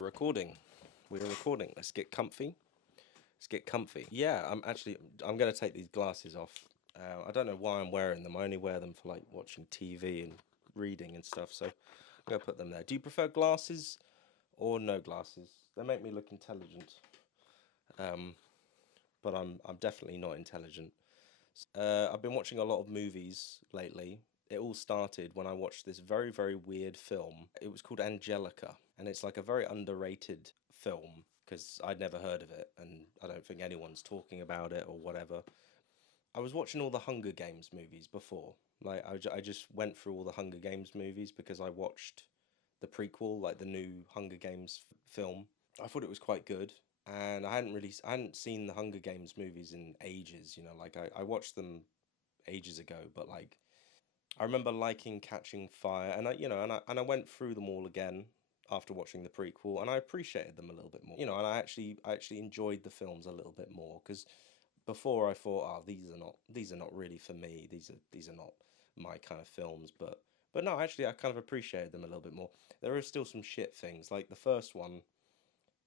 Recording. We're recording. Let's get comfy. Let's get comfy. Yeah, I'm going to take these glasses off. I don't know why I'm wearing them. I only wear them for like watching TV and reading and stuff. So I'm going to put them there. Do you prefer glasses or no glasses? They make me look intelligent. But I'm definitely not intelligent. I've been watching a lot of movies lately. It all started when I watched this very, very weird film. It was called Angelica, and it's like a very underrated film because I'd never heard of it, and I don't think anyone's talking about it or whatever. I was watching all the Hunger Games movies before. I just went through all the Hunger Games movies because I watched the prequel, like the new Hunger Games film. I thought it was quite good, and I hadn't seen the Hunger Games movies in ages. I watched them ages ago, but like I remember liking Catching Fire, and I went through them all again after watching the prequel, and I appreciated them a little bit more. And I actually enjoyed the films a little bit more because before I thought, oh, these are not really for me. These are not my kind of films, but no, actually I kind of appreciated them a little bit more. There are still some shit things, like the first one,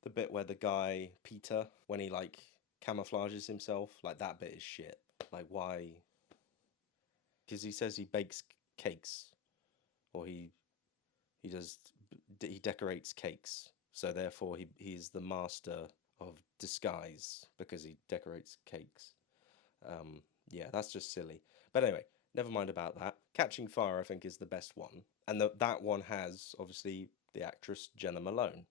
the bit where the guy Peter, when he like camouflages himself, like that bit is shit. Like why? Because he says he bakes cakes, or he decorates cakes. So therefore he's the master of disguise because he decorates cakes. Yeah, that's just silly. But anyway, never mind about that. Catching Fire, I think, is the best one, and that one has obviously the actress Jena Malone.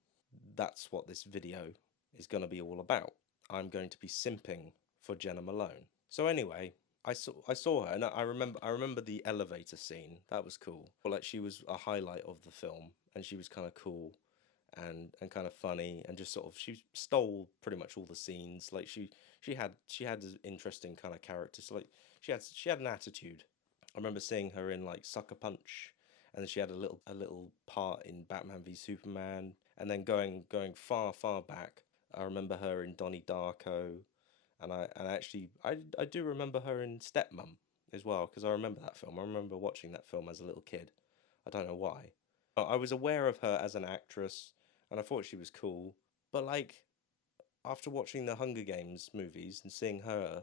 That's what this video is going to be all about. I'm going to be simping for Jena Malone. So anyway, I saw her, and I remember the elevator scene. That was cool. Well, like she was a highlight of the film, and she was kind of cool, and kind of funny, and just sort of she stole pretty much all the scenes. Like she had an interesting kind of character. So like she had an attitude. I remember seeing her in like Sucker Punch, and then she had a little part in Batman v Superman, and then going far back. I remember her in Donnie Darko, and I do remember her in Stepmom as well because I remember that film. I remember watching that film as a little kid. I don't know why. I was aware of her as an actress, and I thought she was cool. But like after watching the Hunger Games movies and seeing her,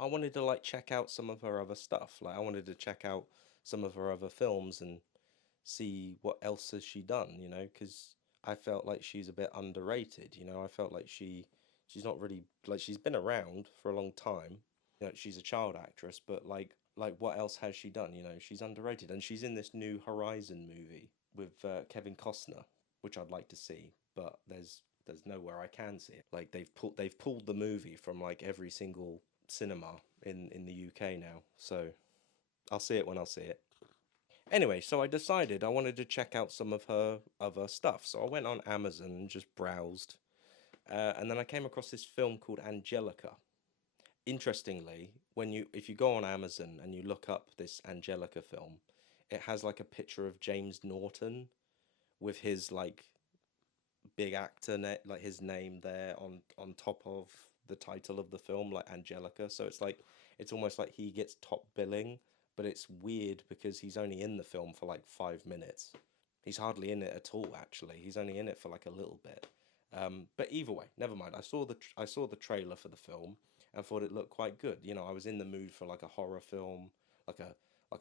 I wanted to like check out some of her other stuff. Like I wanted to check out some of her other films and see what else has she done, because I felt like she's a bit underrated, I felt like she's not really like she's been around for a long time. She's a child actress, but like what else has she done? She's underrated, and she's in this new Horizon movie with Kevin Costner, which I'd like to see, but there's nowhere I can see it. Like they've pulled the movie from like every single cinema in the UK now, so I'll see it when I'll see it. Anyway, so I decided I wanted to check out some of her other stuff. So I went on Amazon and just browsed. And then I came across this film called Angelica. Interestingly, if you go on Amazon and you look up this Angelica film, it has like a picture of James Norton with his like big like his name there on top of the title of the film, like Angelica. So it's almost like he gets top billing, but it's weird because he's only in the film for like 5 minutes. He's hardly in it at all, actually. He's only in it for like a little bit. But either way, never mind. I saw the trailer for the film and thought it looked quite good. I was in the mood for like a horror film, like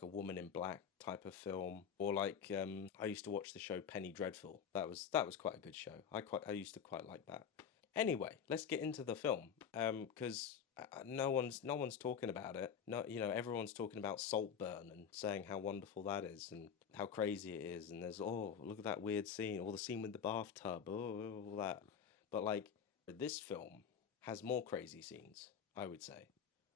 a Woman in Black type of film, or like I used to watch the show Penny Dreadful. That was quite a good show. I used to quite like that. Anyway, let's get into the film, because no one's talking about it. No, everyone's talking about Saltburn and saying how wonderful that is and how crazy it is. And there's, oh, look at that weird scene, or the scene with the bathtub, oh, all that. But like this film has more crazy scenes, I would say.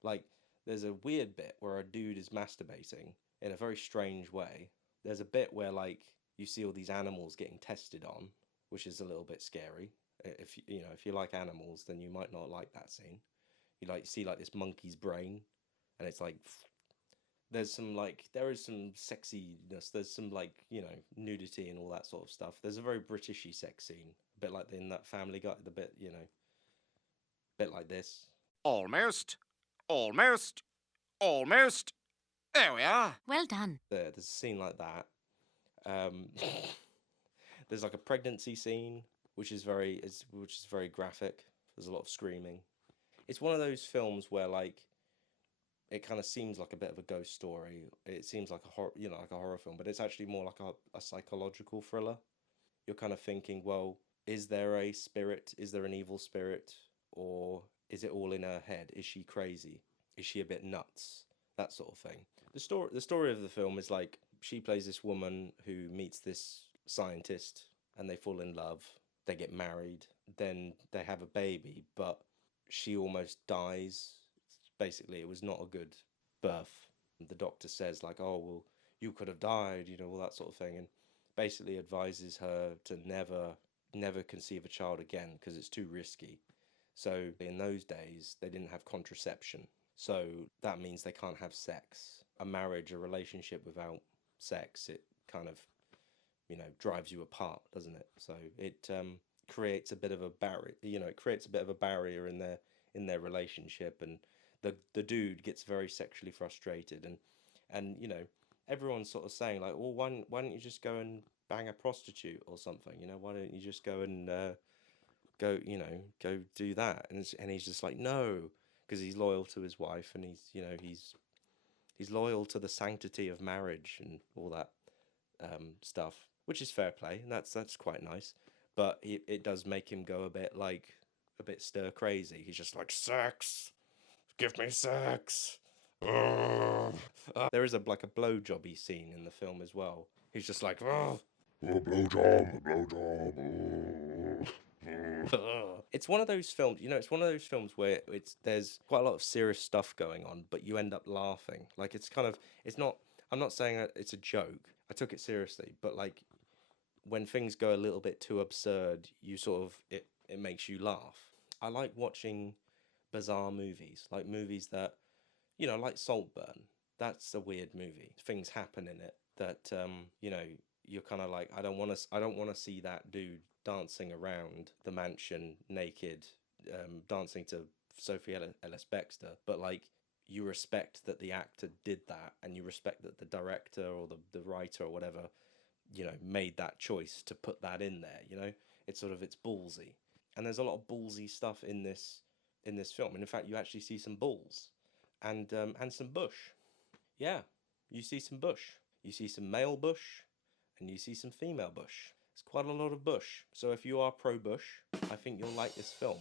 Like there's a weird bit where a dude is masturbating in a very strange way. There's a bit where like you see all these animals getting tested on, which is a little bit scary. If you like animals, then you might not like that scene. You like see like this monkey's brain, and it's like there is some sexiness. There's some like nudity and all that sort of stuff. There's a very Britishy sex scene, a bit like in that Family Guy, the bit like this. Almost. Almost. Almost. There we are. Well done. There's a scene like that. Um, there's like a pregnancy scene which is very graphic. There's a lot of screaming. It's one of those films where like it kind of seems like a bit of a ghost story. It seems like a horror, like a horror film, but it's actually more like a psychological thriller. You're kind of thinking, well, is there a spirit? Is there an evil spirit? Or is it all in her head? Is she crazy? Is she a bit nuts? That sort of thing. The story of the film is like she plays this woman who meets this scientist and they fall in love. They get married, then they have a baby, but she almost dies. Basically, it was not a good birth. The doctor says like, "Oh, well, you could have died," all that sort of thing, and basically advises her to never conceive a child again because it's too risky. So in those days, they didn't have contraception. So that means they can't have sex. A marriage, a relationship without sex, it kind of, drives you apart, doesn't it? So it creates a bit of a barrier. It creates a bit of a barrier in their relationship, and the dude gets very sexually frustrated, and everyone's sort of saying like, well, why don't you just go and bang a prostitute or something? Why don't you just go and go do that? And he's just like, no, because he's loyal to his wife, and he's loyal to the sanctity of marriage and all that stuff, which is fair play, and that's quite nice. But it does make him go a bit stir crazy. He's just like, sex, give me sex. There is a blowjobby scene in the film as well. He's just like, oh, blowjob, blowjob. It's one of those films, it's one of those films where there's quite a lot of serious stuff going on, but you end up laughing. Like it's not. I'm not saying that it's a joke. I took it seriously, but like when things go a little bit too absurd, you sort of it makes you laugh. I like watching bizarre movies, like movies that like Saltburn. That's a weird movie. Things happen in it that you're kind of like, I don't want to see that dude dancing around the mansion naked, dancing to Sophie Ellis Bextor, but like you respect that the actor did that, and you respect that the director or the writer or whatever made that choice to put that in there. It's ballsy, and there's a lot of ballsy stuff in this film, and in fact you actually see some balls and some bush. Yeah, you see some bush. You see some male bush, and you see some female bush. It's quite a lot of bush. So if you are pro bush, I think you'll like this film.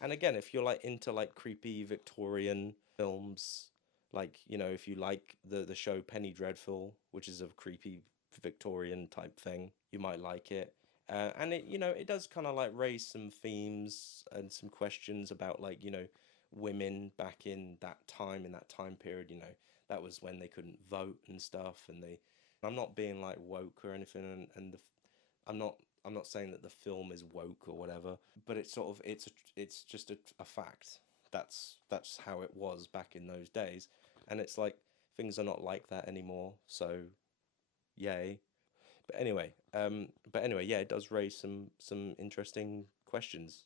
And again, if you're like into like creepy Victorian films, like if you like the show Penny Dreadful, which is a creepy Victorian type thing, you might like it. And it does kind of like raise some themes and some questions about like women back in that time period. That was when they couldn't vote and stuff, and I'm not being like woke or anything, I'm not I'm not saying that the film is woke or whatever, but it's just a fact. That's how it was back in those days, and it's like things are not like that anymore. So, yay. But anyway, yeah, it does raise some interesting questions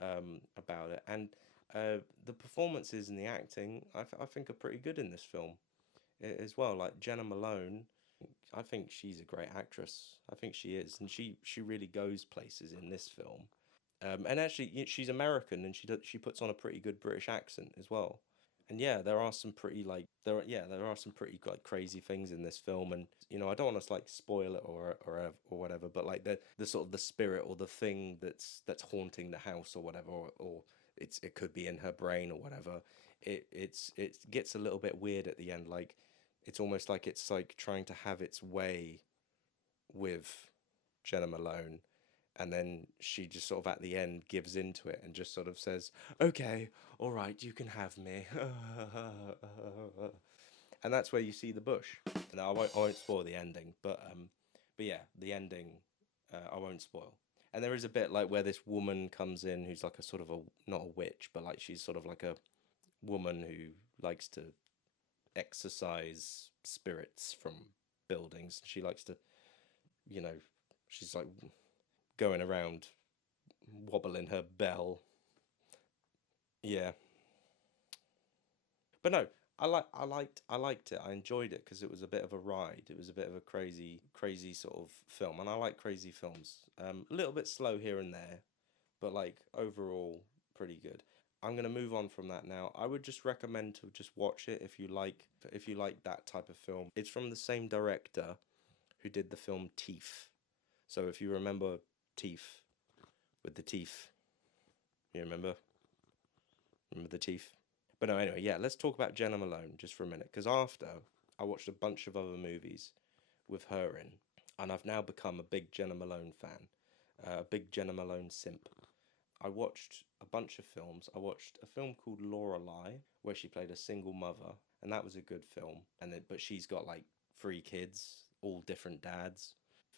about it, and the performances and the acting I think are pretty good in this film as well. Like Jena Malone, I think she's a great actress. I think she is, and she really goes places in this film. And actually, she's American, and she puts on a pretty good British accent as well. And yeah, there are some pretty like there are some pretty like crazy things in this film, and I don't want to like spoil it or whatever, but like the sort of the spirit or the thing that's haunting the house or whatever, or it could be in her brain or whatever. It gets a little bit weird at the end, like it's almost like it's like trying to have its way with Jenna Malone, and then she just sort of at the end gives into it and just sort of says, "Okay, all right, you can have me," and that's where you see the bush. Now I won't spoil the ending, but yeah, the ending I won't spoil. And there is a bit like where this woman comes in who's like a sort of a not a witch, but like she's sort of like a woman who likes to exorcise spirits from buildings. She likes to, you know, she's like going around wobbling her bell. Yeah. But no, I liked it. I enjoyed it because it was a bit of a ride. It was a bit of a crazy sort of film, and I like crazy films. A little bit slow here and there, but like overall pretty good. I'm gonna move on from that now. I would just recommend to just watch it if you like that type of film. It's from the same director who did the film Teeth. So if you remember Teeth with the teeth, you remember the teeth. But no, anyway, yeah, let's talk about Jenna Malone just for a minute. Because after I watched a bunch of other movies with her in, and I've now become a big Jenna Malone fan, a big Jenna Malone simp. I watched a bunch of films. I watched a film called Lorelei, where she played a single mother, and that was a good film. But she's got like three kids, all different dads.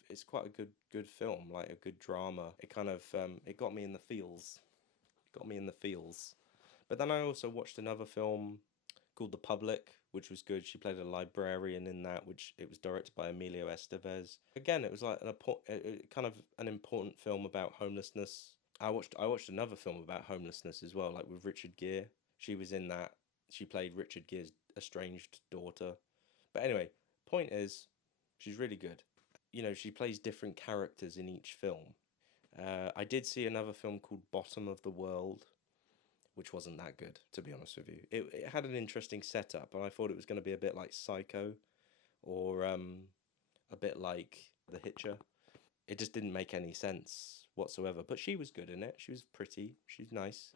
It's quite a good film, like a good drama. It kind of it got me in the feels. It got me in the feels. But then I also watched another film called The Public, which was good. She played a librarian in that, which it was directed by Emilio Estevez. Again, it was like kind of an important film about homelessness. I watched another film about homelessness as well, like with Richard Gere. She was in that. She played Richard Gere's estranged daughter. But anyway, point is, she's really good. You know, she plays different characters in each film. I did see another film called Bottom of the World, which wasn't that good, to be honest with you. It had an interesting setup, and I thought it was going to be a bit like Psycho or a bit like The Hitcher. It just didn't make any sense whatsoever. But she was good in it. She was pretty. She's nice.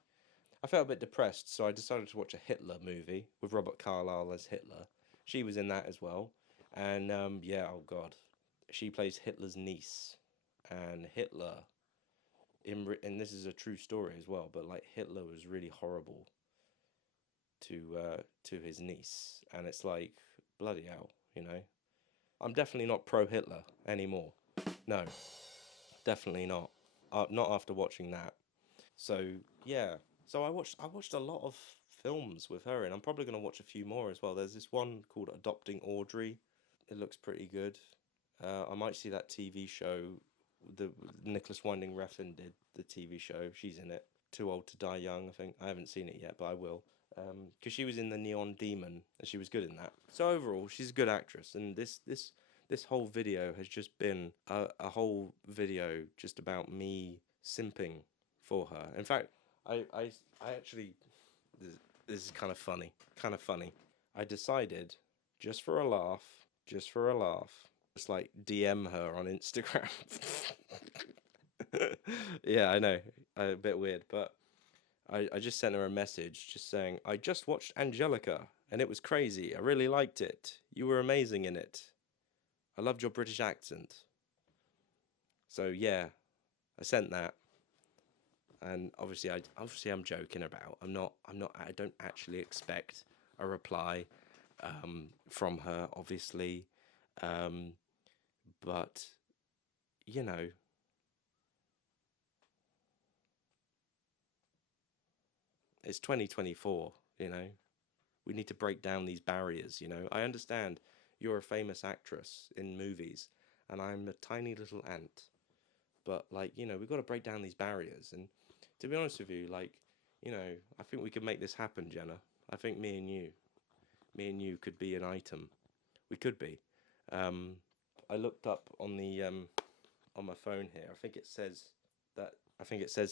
I felt a bit depressed, so I decided to watch a Hitler movie with Robert Carlyle as Hitler. She was in that as well. And yeah, oh God. She plays Hitler's niece. And Hitler, and this is a true story as well, but like Hitler was really horrible to his niece, and it's like bloody hell, you know. I'm definitely not pro Hitler anymore. No, definitely not. Not after watching that. So yeah, so I watched a lot of films with her, and I'm probably gonna watch a few more as well. There's this one called Adopting Audrey. It looks pretty good. I might see that TV show. The Nicholas Winding Refn did the TV show. She's in it. Too Old to Die Young, I think. I haven't seen it yet, but I will. Because she was in the Neon Demon, and she was good in that. So overall, she's a good actress, and this whole video has just been a whole video just about me simping for her. In fact, I actually this is kind of funny, kind of funny. I decided just for a laugh, just for a laugh, just like DM her on Instagram. Yeah, I know, a bit weird, but I just sent her a message just saying, I just watched Angelica and it was crazy. I really liked it. You were amazing in it. I loved your British accent. So yeah, I sent that. And obviously I'm joking about. I don't actually expect a reply from her, obviously. Um, but you know, it's 2024, you know. We need to break down these barriers, you know. I understand you're a famous actress in movies and I'm a tiny little ant. But like, you know, we've got to break down these barriers, and to be honest with you, like, you know, I think we could make this happen, Jenna. I think me and you could be an item. We could be. Um, I looked up on my phone here. I think it says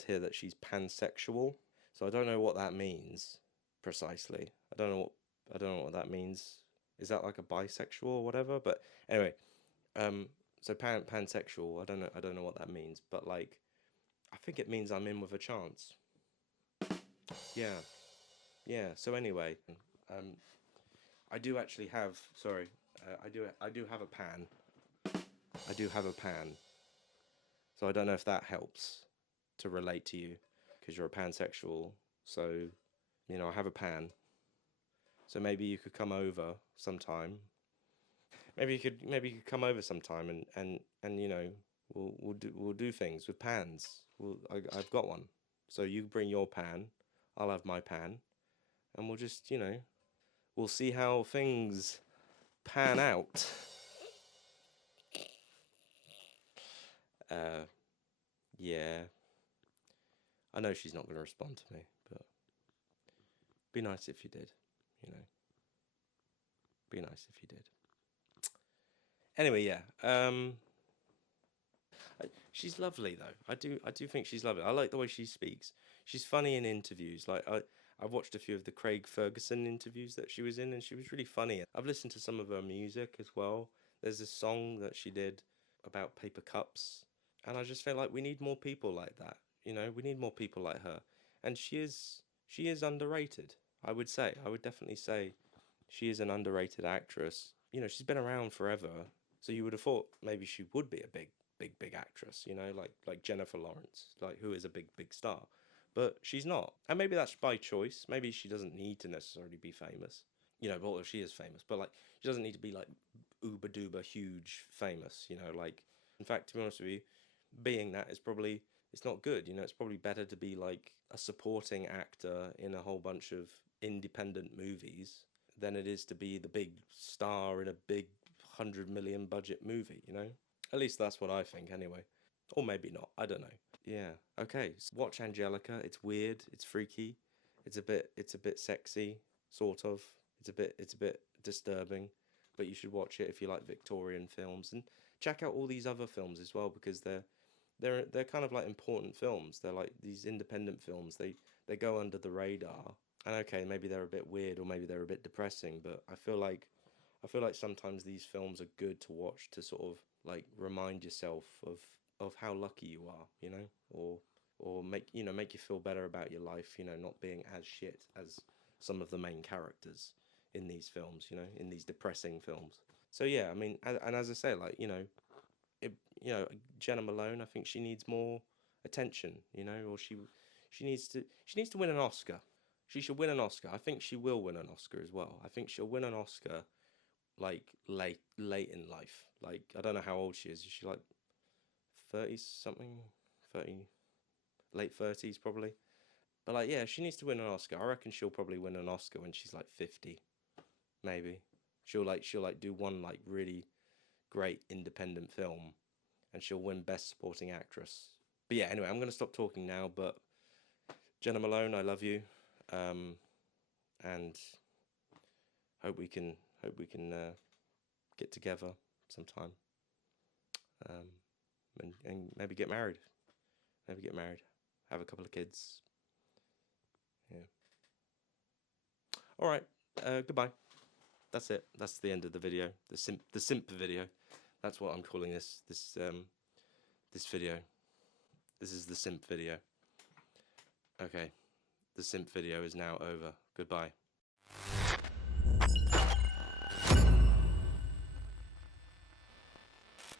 here that she's pansexual. So I don't know what that means precisely. I don't know what that means. Is that like a bisexual or whatever? But anyway, um, so pansexual. I don't know what that means. But like, I think it means I'm in with a chance. Yeah, yeah. So anyway, um, I do actually have. Sorry, I do have a pan. I do have a pan. So I don't know if that helps to relate to you because you're a pansexual. So, you know, I have a pan. So maybe you could come over sometime. Maybe you could come over sometime and you know, we'll do things with pans. I've got one. So you bring your pan, I'll have my pan, and we'll just, you know, we'll see how things pan out. Uh yeah. I know she's not going to respond to me, but be nice if you did, you know. Be nice if you did. Anyway, yeah. She's lovely though. I do think she's lovely. I like the way she speaks. She's funny in interviews. Like I've watched a few of the Craig Ferguson interviews that she was in, and she was really funny. I've listened to some of her music as well. There's this song that she did about paper cups, and I just feel like we need more people like that. You know, we need more people like her, and she is underrated. I would say. I would definitely say she is an underrated actress. You know, she's been around forever, so you would have thought maybe she would be a big actress, you know, like Jennifer Lawrence, like who is a big star. But she's not. And maybe that's by choice. Maybe she doesn't need to necessarily be famous. You know, well, she is famous, but like she doesn't need to be like uber duper huge famous, you know, like in fact, to be honest with you, being that is probably it's not good, you know, it's probably better to be like a supporting actor in a whole bunch of independent movies than it is to be the big star in a big 100 million budget movie, you know? At least that's what I think anyway. Or maybe not, I don't know. Yeah. Okay, so watch Angelica. It's weird, it's freaky, it's a bit sexy, sort of. It's a bit disturbing, but you should watch it if you like Victorian films and check out all these other films as well because they're kind of like important films. They're like these independent films. They go under the radar. And okay, maybe they're a bit weird or maybe they're a bit depressing, but I feel like sometimes these films are good to watch to sort of like remind yourself of how lucky you are, you know, or make make you feel better about your life, you know, not being as shit as some of the main characters in these films, you know, in these depressing films. So yeah, I mean, and as I say, like it, Jenna Malone, I think she needs more attention, you know, or she needs to win an Oscar. She should win an Oscar. I think she will win an Oscar as well. I think she'll win an Oscar like late in life. Like I don't know how old she is. Is she like 30 something? 30 late 30s probably. But like yeah, she needs to win an Oscar. I reckon she'll probably win an Oscar when she's like 50, maybe. She'll like do one like really great independent film and she'll win best supporting actress. But yeah, anyway, I'm going to stop talking now, but Jenna Malone, I love you. And hope we can get together sometime, um, and maybe get married. Maybe get married, have a couple of kids. Yeah. All right. Goodbye. That's it. That's the end of the video. The simp video. That's what I'm calling this video. This is the simp video. Okay. The simp video is now over. Goodbye.